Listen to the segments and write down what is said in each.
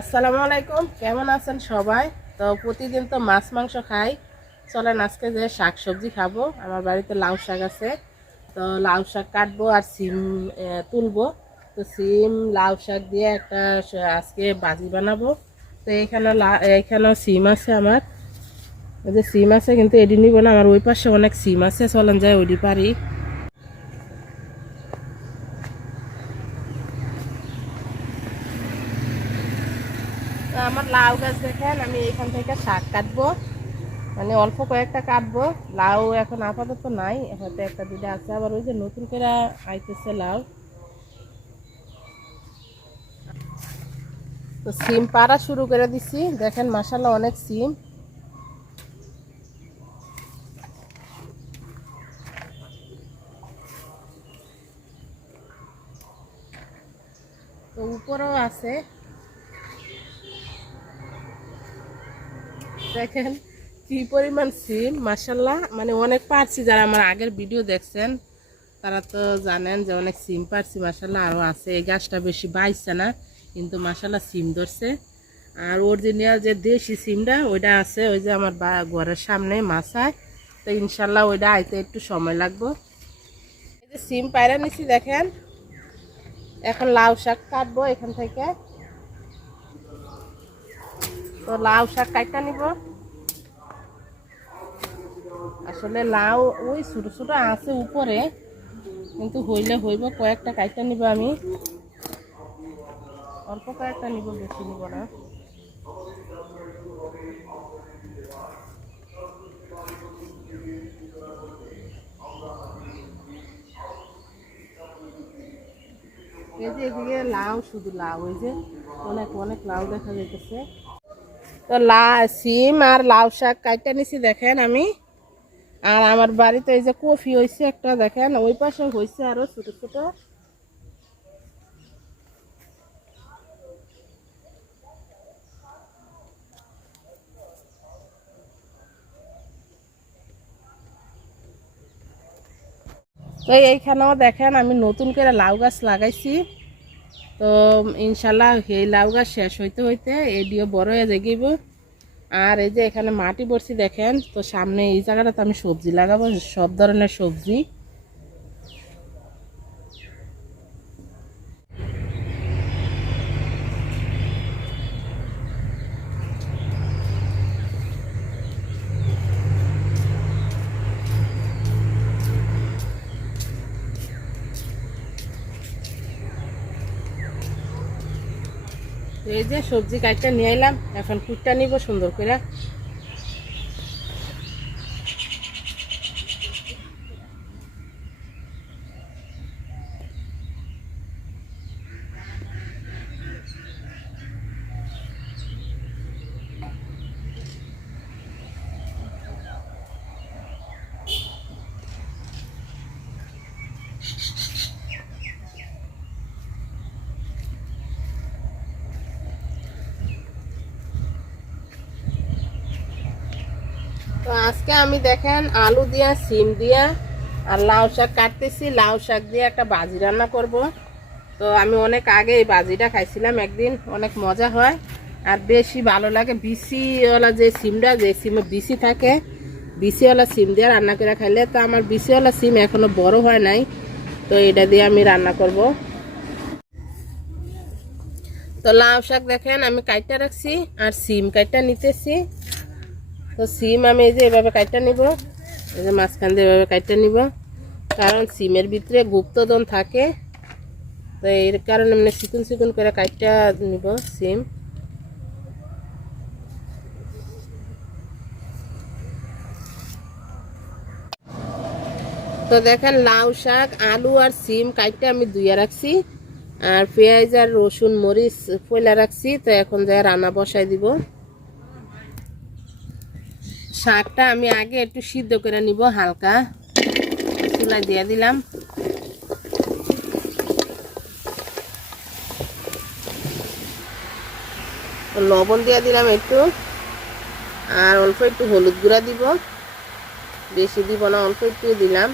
আসসালামু আলাইকুম, কেমন আছেন সবাই? তো প্রতিদিন তো মাছ, মাংস খাই। চলেন আজকে যে শাক সবজি খাব। আমার বাড়িতে লাউ শাক আছে। তো লাউ শাক কাটবো আর সিম তুলবো। তো সিম, লাউ শাক দিয়ে একটা আজকে বাজি বানাবো। তো এখানে এখানেও সিম আছে আমার। যে সিম আছে, কিন্তু এডি নিব না। আমার ওই পাশে অনেক সিম আছে। চলেন যাই, ওইডি পারি। আমার লাউ গাছ দেখেন, আমি এখান থেকে শাক কাটবো। মানে অল্প কয়েকটা কাটবো। লাউ এখন আপাতত নাই হয়তো একটা দুটা আছে। আবার ওই যে নতুন করে আইতেছে লাউ। তো সিম পাড়া শুরু করে দিছি। দেখেন মাসাল্লাহ অনেক সিম। তো উপরেও আছে। দেখেন কি পরিমাণ সিম মাসাল্লাহ মানে অনেক পারছি যারা আমার আগের ভিডিও দেখছেন, তারা তো জানেন যে অনেক সিম পারছি মাসাল্লাহ আরও আছে। এই গাছটা বেশি বাইছে না, কিন্তু মাসাল্লাহ সিম ধরছে। আর অরিজিনাল যে দেশি সিমটা, ওইটা আছে ওই যে আমার বা ঘরের সামনে মাছায় তো ইনশাল্লাহ ওইটা আইতে একটু সময় লাগবো। এই যে সিম পায়রা নিছি, দেখেন। এখন লাউ শাক কাটবো এখান থেকে। তো লাউ শাক কাটটা নিব আসলে লাউ ওই ছোট ছোট আছে উপরে, কিন্তু হইলে হইব কয়েকটা কাইটা নিব আমি। অল্প কয়েকটা নিব বেশি নিব না। এই যে এদিকে লাউ, শুধু লাউ ওই যে অনেক অনেক লাউ দেখা যাইতেছে। তো লা, সিম আর লাউ শাক কাইটা নিছি, দেখেন আমি। আর আমার বাড়িতে এই যে কফি হয়েছে একটা, দেখেন, ওই পাশে হয়েছে আরও ছোট ছোট। তো এইখানেও দেখেন আমি নতুন করে লাউ গাছ লাগাইছি। তো ইনশাল্লাহ এই লাউ গাছ শেষ হইতে হইতে এডিও বড় হয়ে জেগিব আর এই যে এখানে মাটি পড়ছি দেখেন, তো সামনে এই জায়গাটাতে আমি সবজি লাগাবো, সব ধরনের সবজি। এই যে সবজি কাটটা নিয়ে এলাম এখন কুটটা নিব সুন্দর করে তো আজকে আমি দেখেন আলু দিয়া, সিম দিয়া আর লাউ শাক কাটতেছি। লাউ শাক দিয়ে একটা বাজি রান্না করব। তো আমি অনেক আগে এই বাজিটা খাইছিলাম, একদিন অনেক মজা হয়। আর বেশি ভালো লাগে বিসিওয়ালা যে সিমটা, যে সিমে বিসি থাকে, বিসিওয়ালা সিম দিয়ে রান্না করে খাইলে। তো আমার বিসিওয়ালা সিম এখনও বড় হয় নাই, তো এটা দিয়ে আমি রান্না করব। তো লাউ শাক দেখেন আমি কাইটা রাখছি আর সিম কাইটা নিতেছি। তো সিম আমি এই যে এভাবে কাটটা নিব, এই যে মাঝখান দিয়ে এভাবে কাটটা নিব। কারণ সিমের ভিতরে গুপ্তদন থাকে, তো এর কারণে মানে চিকুন চিকুন করে কাটটা নিব সিম। তো দেখেন লাউ শাক, আলু আর সিম কাটতে আমি ধুইয়া রাখছি, আর পেঁয়াজ আর রসুন, মরিচ ফয়লা রাখছি, তো এখন যাই রান্না বসাই দিব। শাকটা আমি আগে একটু সিদ্ধ করে নিব হালকা। চুলা দিয়ে দিলাম। লবণ দিয়ে দিলাম একটু। আর অল্প একটু হলুদ গুঁড়া দিব। বেশি দিব না, অল্প একটু দিলাম।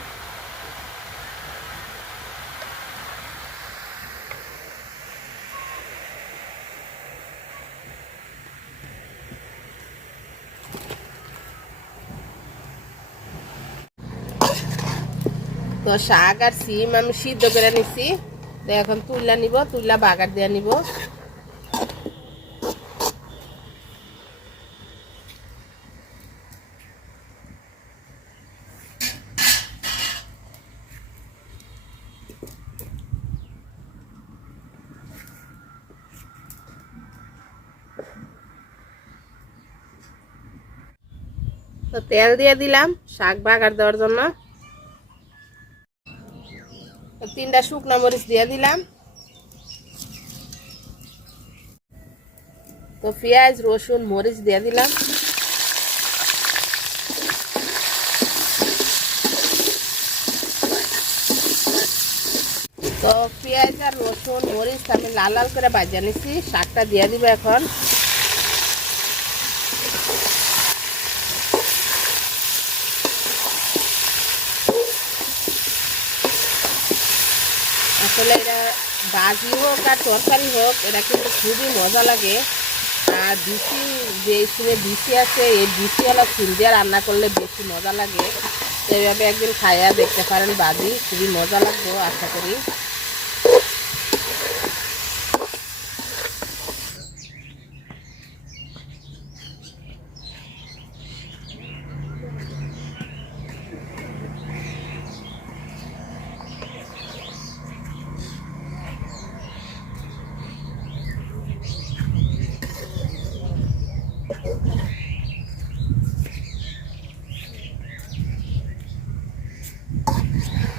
তো শাক আর সিম আমি সিদ্ধ করে নিছি। তো এখন তুইলা নিব তুইলা বাগার দিয়ে নিব। তো তেল দিয়ে দিলাম শাক বাগার দেওয়ার জন্য। তিনটা শুকনো মরিচ দিয়ে দিলাম। তো পেঁয়াজ, রসুন, মরিচ দিয়ে দিলাম। তো পেঁয়াজ আর রসুন, মরিচ আমি লাল লাল করে বাজিয়ে নিছি, শাকটা দিয়ে দিব এখন। আসলে এটা ভাজি হোক আর তরকারি হোক, এটা কিন্তু খুবই মজা লাগে। আর বিশি যে শুনে বিশি আছে, এই বিসিওয়ালা ফুল দিয়ে রান্না করলে বেশি মজা লাগে। সেভাবে একদিন খাইয়া দেখতে পারেন বাজি, খুবই মজা লাগবে, আশা করি।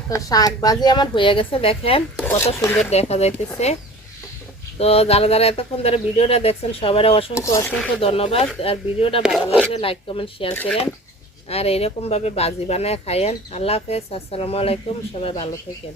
তো শাক বাজি আমার হয়ে গেছে, দেখেন কত সুন্দর দেখা যাইতেছে। তো যারা যারা এতক্ষণ ধরে ভিডিওটা দেখছেন সবার অসংখ্য অসংখ্য ধন্যবাদ। আর ভিডিওটা ভালো লাগলে লাইক কমেন্ট শেয়ার করেন। আর এরকমভাবে বাজি বানায় খাইয়েন। আল্লাহ হাফেজ, আসসালামু আলাইকুম, সবাই ভালো থাকেন।